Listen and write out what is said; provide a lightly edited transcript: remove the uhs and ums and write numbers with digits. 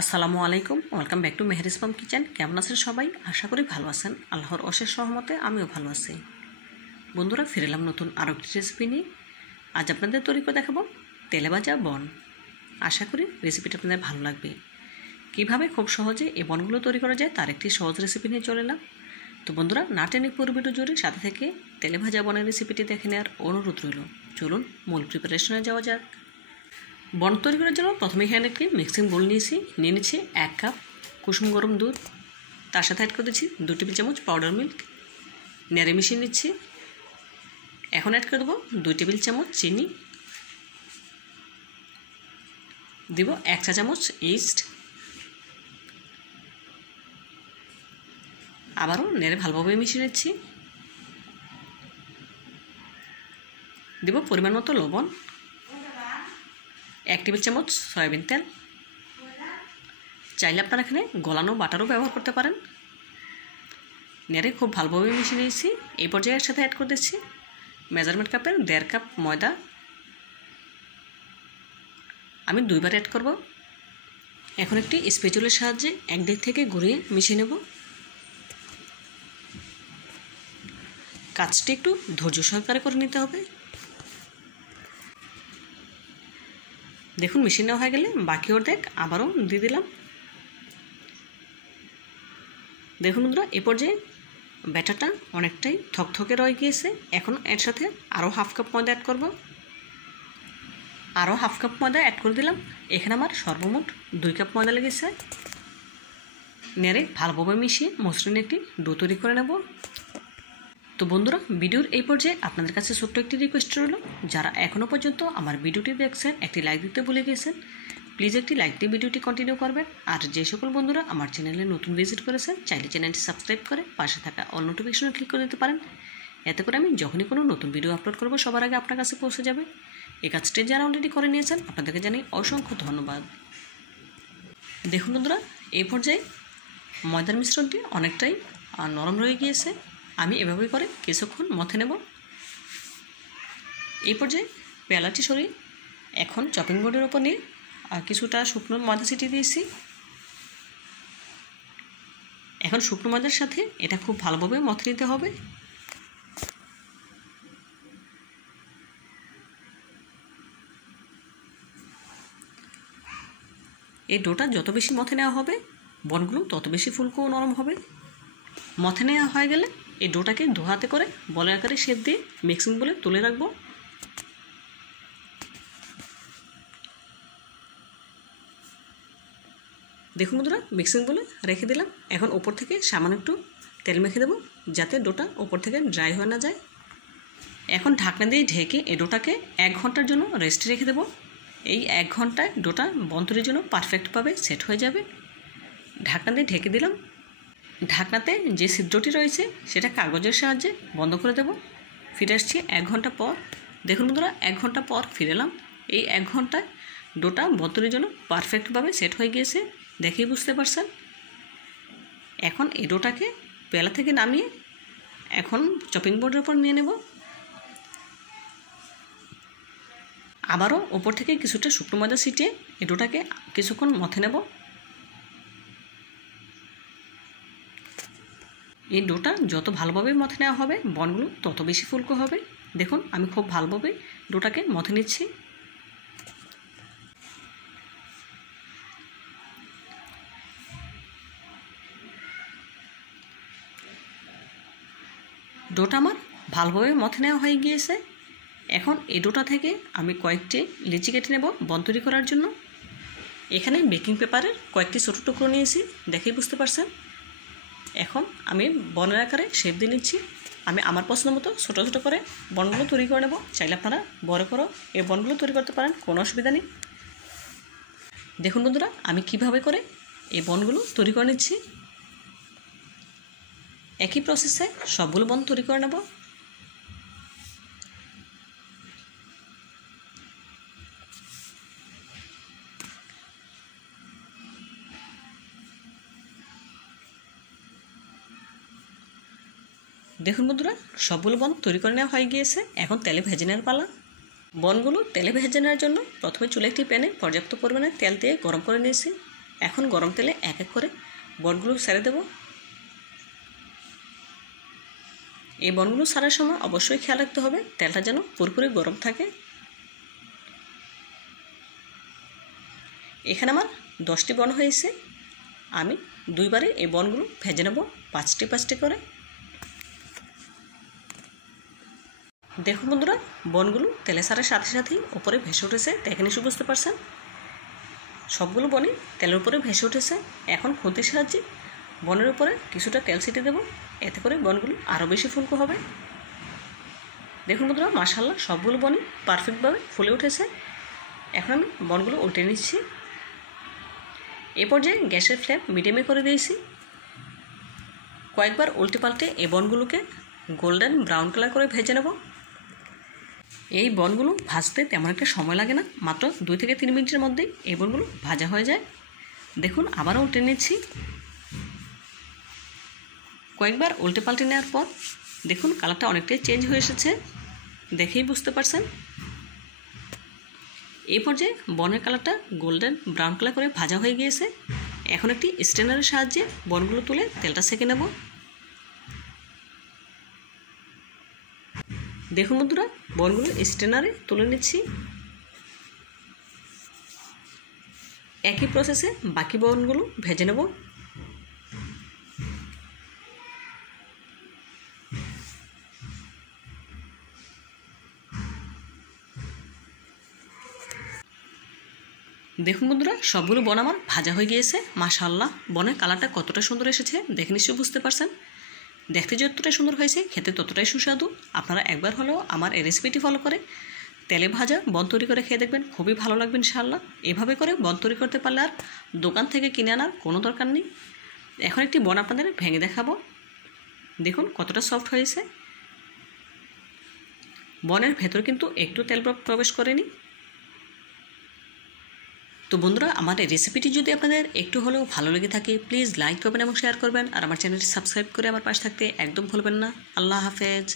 আসসালামু আলাইকুম, welcome back to Meheri's farm kitchen. কেমন আছেন সবাই? আশা করি ভালো আছেন। আল্লাহর অশেষ রহমতে আমিও ভালো আছি। বন্ধুরা, ফিরে এলাম নতুন আরও একটি রেসিপি নিয়ে। আজ আপনাদের তৈরি করে দেখাবো তেলে ভাজা বন। আশা করি রেসিপিটা আপনাদের ভালো লাগবে। কীভাবে খুব সহজে এই বনগুলো তৈরি করা যায় তার একটি সহজ রেসিপি নিয়ে চলে এলাম। তো বন্ধুরা, না টেনে পুরো ভিডিও জুড়ে সাথে থেকে তেলে ভাজা বনের রেসিপিটি দেখে নেওয়ার অনুরোধ রইল। চলুন মূল প্রিপারেশনে যাওয়া যাক। বন তৈরি করার জন্য প্রথমে এখানে একটি মিক্সিং বোল নিয়ে নিচ্ছি 1 কাপ কুসুম গরম দুধ। তার সাথে অ্যাড করে দিচ্ছি 2 টেবিল চামচ পাউডার মিল্ক। নেড়ে মিশিয়ে নিচ্ছি। এখন অ্যাড করে দেবো 2 টেবিল চামচ চিনি, দিব 1 চা চামচ ইস্ট। আবারও নেড়ে ভালোভাবে মিশিয়ে নিচ্ছি। দিব পরিমাণ মতো লবণ, 1 টেবিল চামচ সয়াবিন তেল। চাইলে আপনারা এখানে গলানো বাটারও ব্যবহার করতে পারেন। নেড়ে খুব ভালোভাবে মিশিয়ে নিয়েছি। এই পর্যায়ে এর সাথে অ্যাড করে দিচ্ছি মেজারমেন্ট কাপের 1.5 কাপ ময়দা। আমি 2বার অ্যাড করব। এখন একটি স্প্যাচুলার সাহায্যে একদিক থেকে ঘুরিয়ে মিশিয়ে নেব। কাজটি একটু ধৈর্য সহকারে করে নিতে হবে। দেখুন মিশিয়ে নেওয়া হয়ে গেলে বাকি অর্ধেক আবারও দিয়ে দিলাম। দেখুন বন্ধুরা, এ পর্যায়ে ব্যাটারটা অনেকটাই থকথকে রয়ে গিয়েছে। এখন এর সাথে আরও 1/2 কাপ ময়দা অ্যাড করব। আরও 1/2 কাপ ময়দা অ্যাড করে দিলাম। এখানে আমার সর্বমোট 2 কাপ ময়দা লেগেছে। নেড়ে ভালোভাবে মিশিয়ে মসৃণ একটি ডো তৈরি করে নেব। তো বন্ধুরা, ভিডিওর এই পর্যায়ে আপনাদের কাছে ছোট্ট একটি রিকোয়েস্ট রইল, যারা এখনও পর্যন্ত আমার ভিডিওটি দেখছেন একটি লাইক দিতে ভুলে গিয়েছেন, প্লিজ একটি লাইক দিয়ে ভিডিওটি কন্টিনিউ করবেন। আর যে সকল বন্ধুরা আমার চ্যানেলে নতুন ভিজিট করেছেন, চাইলে চ্যানেলটি সাবস্ক্রাইব করে পাশে থাকা অল নোটিফিকেশনে ক্লিক করে দিতে পারেন। এতে করে আমি যখনই কোনো নতুন ভিডিও আপলোড করব সবার আগে আপনার কাছে পৌঁছে যাবে। এই কাজটি যারা অলরেডি করে নিয়েছেন আপনাদেরকে জানাই অসংখ্য ধন্যবাদ। দেখুন বন্ধুরা, এই পর্যায়ে ময়দার মিশ্রণটি অনেকটাই নরম রয়ে গিয়েছে। আমি এভাবেই করে কিছুক্ষণ মথে নেব। এই পর্যায়ে পেলাটি সরিয়ে এখন চপিং বোর্ডের ওপর নিয়ে কিছুটা শুকনো ময়দা ছিটিয়ে দিয়েছি। এখন শুকনো ময়দার সাথে এটা খুব ভালোভাবে মথে নিতে হবে। এই ডোটা যত বেশি মথে নেওয়া হবে বনগুলো তত বেশি ফুলকো ও নরম হবে। মথে নেওয়া হয়ে গেলে এই ডোটাকে হাতে করে বলের আকারে শেপ দিয়ে মিক্সিং বলে তুলে রাখবো। দেখুন বন্ধুরা, মিক্সিং বলে রেখে দিলাম। এখন ওপর থেকে সামান্য একটু তেল মেখে দেবো যাতে ডোটা ওপর থেকে ড্রাই হয়ে না যায়। এখন ঢাকনা দিয়ে ঢেকে এই ডোটাকে 1 ঘন্টার জন্য রেস্টে রেখে দেবো। এই 1 ঘন্টায় ডোটা বন্তরের জন্য পারফেক্টভাবে সেট হয়ে যাবে। ঢাকনা দিয়ে ঢেকে দিলাম। ঢাকনাতে যে ছিদ্রটি রয়েছে সেটা কাগজের সাহায্যে বন্ধ করে দেব। ফিরে আসছি 1 ঘন্টা পর। দেখুন বন্ধুরা, 1 ঘন্টা পর ফিরে এলাম। এই 1 ঘন্টায় ডোটা বন্তরের জন্য পারফেক্টভাবে সেট হয়ে গিয়েছে, দেখেই বুঝতে পারছেন। এখন এই ডোটাকে পেলা থেকে নামিয়ে এখন চপিং বোর্ডের উপর নিয়ে নেব। আবারও ওপর থেকে কিছুটা শুকনো ময়দা ছিটিয়ে এই ডোটাকে কিছুক্ষণ মথে নেব। এই ডোটা যত ভালোভাবে মথে নেওয়া হবে বনগুলো তত বেশি ফুলকো হবে। দেখুন আমি খুব ভালোভাবে ডোটাকে মথে নিচ্ছি। ডোটা আমার ভালোভাবে মথে নেওয়া হয়ে গিয়েছে। এখন এই ডোটা থেকে আমি কয়েকটি লিচি কেটে নেব বন তৈরি করার জন্য। এখানে বেকিং পেপারের কয়েকটি ছোটো টুকরো নিয়েছি, দেখেই বুঝতে পারছেন। এখন আমি বনের আকারে শেপ দিয়ে নিচ্ছি। আমি আমার পছন্দ মতো ছোটো ছোটো করে বনগুলো তৈরি করে নেব। চাইলে আপনারা বড় করে এই বনগুলো তৈরি করতে পারেন, কোনো অসুবিধা নেই। দেখুন বন্ধুরা, আমি কিভাবে করে এই বনগুলো তৈরি করে নিচ্ছি। একই প্রসেসে সবগুলো বন তৈরি করে নেব। দেখুন বন্ধুরা, সবগুলো বন তৈরি করে নেওয়া হয়ে গিয়েছে। এখন তেলে ভেজে নেওয়ার পালা। বনগুলো তেলে ভেজে নেওয়ার জন্য প্রথমে চুলে একটি প্যানে পর্যাপ্ত পরিমাণে তেল দিয়ে গরম করে নিয়েছি। এখন গরম তেলে এক এক করে বনগুলো ছেড়ে দেব। এই বনগুলো ছাড়ার সময় অবশ্যই খেয়াল রাখতে হবে তেলটা যেন পুরোপুরি গরম থাকে। এখানে আমার 10টি বন হয়েছে। আমি দুইবারে এই বনগুলো ভেজে নেব 5টি 5টি করে। দেখুন বন্ধুরা, বনগুলো তেলে ছাড়ার সাথে সাথেই উপরে ভেসে উঠেছে, দেখে নিশ্চয়ই বুঝতে পারছেন। সবগুলো বনই তেলের উপরে ভেসে উঠেছে। এখন খুন্তির সাহায্যে বনের উপরে কিছুটা তেল ছিটিয়ে দেব, এতে করে বনগুলো আরও বেশি ফুলকো হবে। দেখুন বন্ধুরা, মাশাআল্লাহ সবগুলো বনই পারফেক্টভাবে ফুলে উঠেছে। এখন আমি বনগুলো উল্টে নিচ্ছি। এ পর্যায়ে গ্যাসের ফ্লেম মিডিয়ামে করে দিয়েছি। কয়েকবার উল্টে পাল্টে এই বনগুলোকে গোল্ডেন ব্রাউন কালার করে ভেজে নেব। এই বনগুলো ভাজতে তেমন একটা সময় লাগে না, মাত্র 2 থেকে 3 মিনিটের মধ্যেই এই বনগুলো ভাজা হয়ে যায়। দেখুন আবারও উল্টে নিচ্ছি। কয়েকবার উল্টে পাল্টে নেওয়ার পর দেখুন কালারটা অনেকটাই চেঞ্জ হয়ে এসেছে, দেখেই বুঝতে পারছেন। এই পর্যায়ে বনের কালারটা গোল্ডেন ব্রাউন কালার করে ভাজা হয়ে গিয়েছে। এখন একটি স্ট্রেনারের সাহায্যে বনগুলো তুলে তেলটা সেঁকে নেব। দেখুন বন্ধুরা, বনগুলো স্ট্রেনারে তুলে নিচ্ছি। একই প্রসেসে বাকি বনগুলো ভেজে নেব। দেখুন বন্ধুরা, সবগুলো বন আমার ভাজা হয়ে গিয়েছে। মাশাআল্লাহ, বনের কালারটা কতটা সুন্দর এসেছে দেখে নিশ্চয়ই বুঝতে পারছেন। দেখতে যতটা সুন্দর হয়েছে খেতে ততটাই সুস্বাদু। আপনারা একবার হলেও আমার এই রেসিপিটি ফলো করে তেলে ভাজা বন তৈরি করে খেয়ে দেখবেন, খুবই ভালো লাগবে ইনশাআল্লাহ। এভাবে করে বন তৈরি করতে পারলে আর দোকান থেকে কিনে আনার কোনো দরকার নেই। এখন একটি বন আপনাদের ভেঙে দেখাবো। দেখুন কতটা সফট হয়েছে। বনের ভেতর কিন্তু একটু তেল প্রবেশ করেনি। তো বন্ধুরা, আমার এই রেসিপিটি যদি আপনাদের একটু হলেও ভালো লেগে থাকে প্লিজ লাইক করবেন এবং শেয়ার করবেন, আর আমার চ্যানেলটি সাবস্ক্রাইব করে আমার পাশে থাকতে একদম ভুলবেন না। আল্লাহ হাফেজ।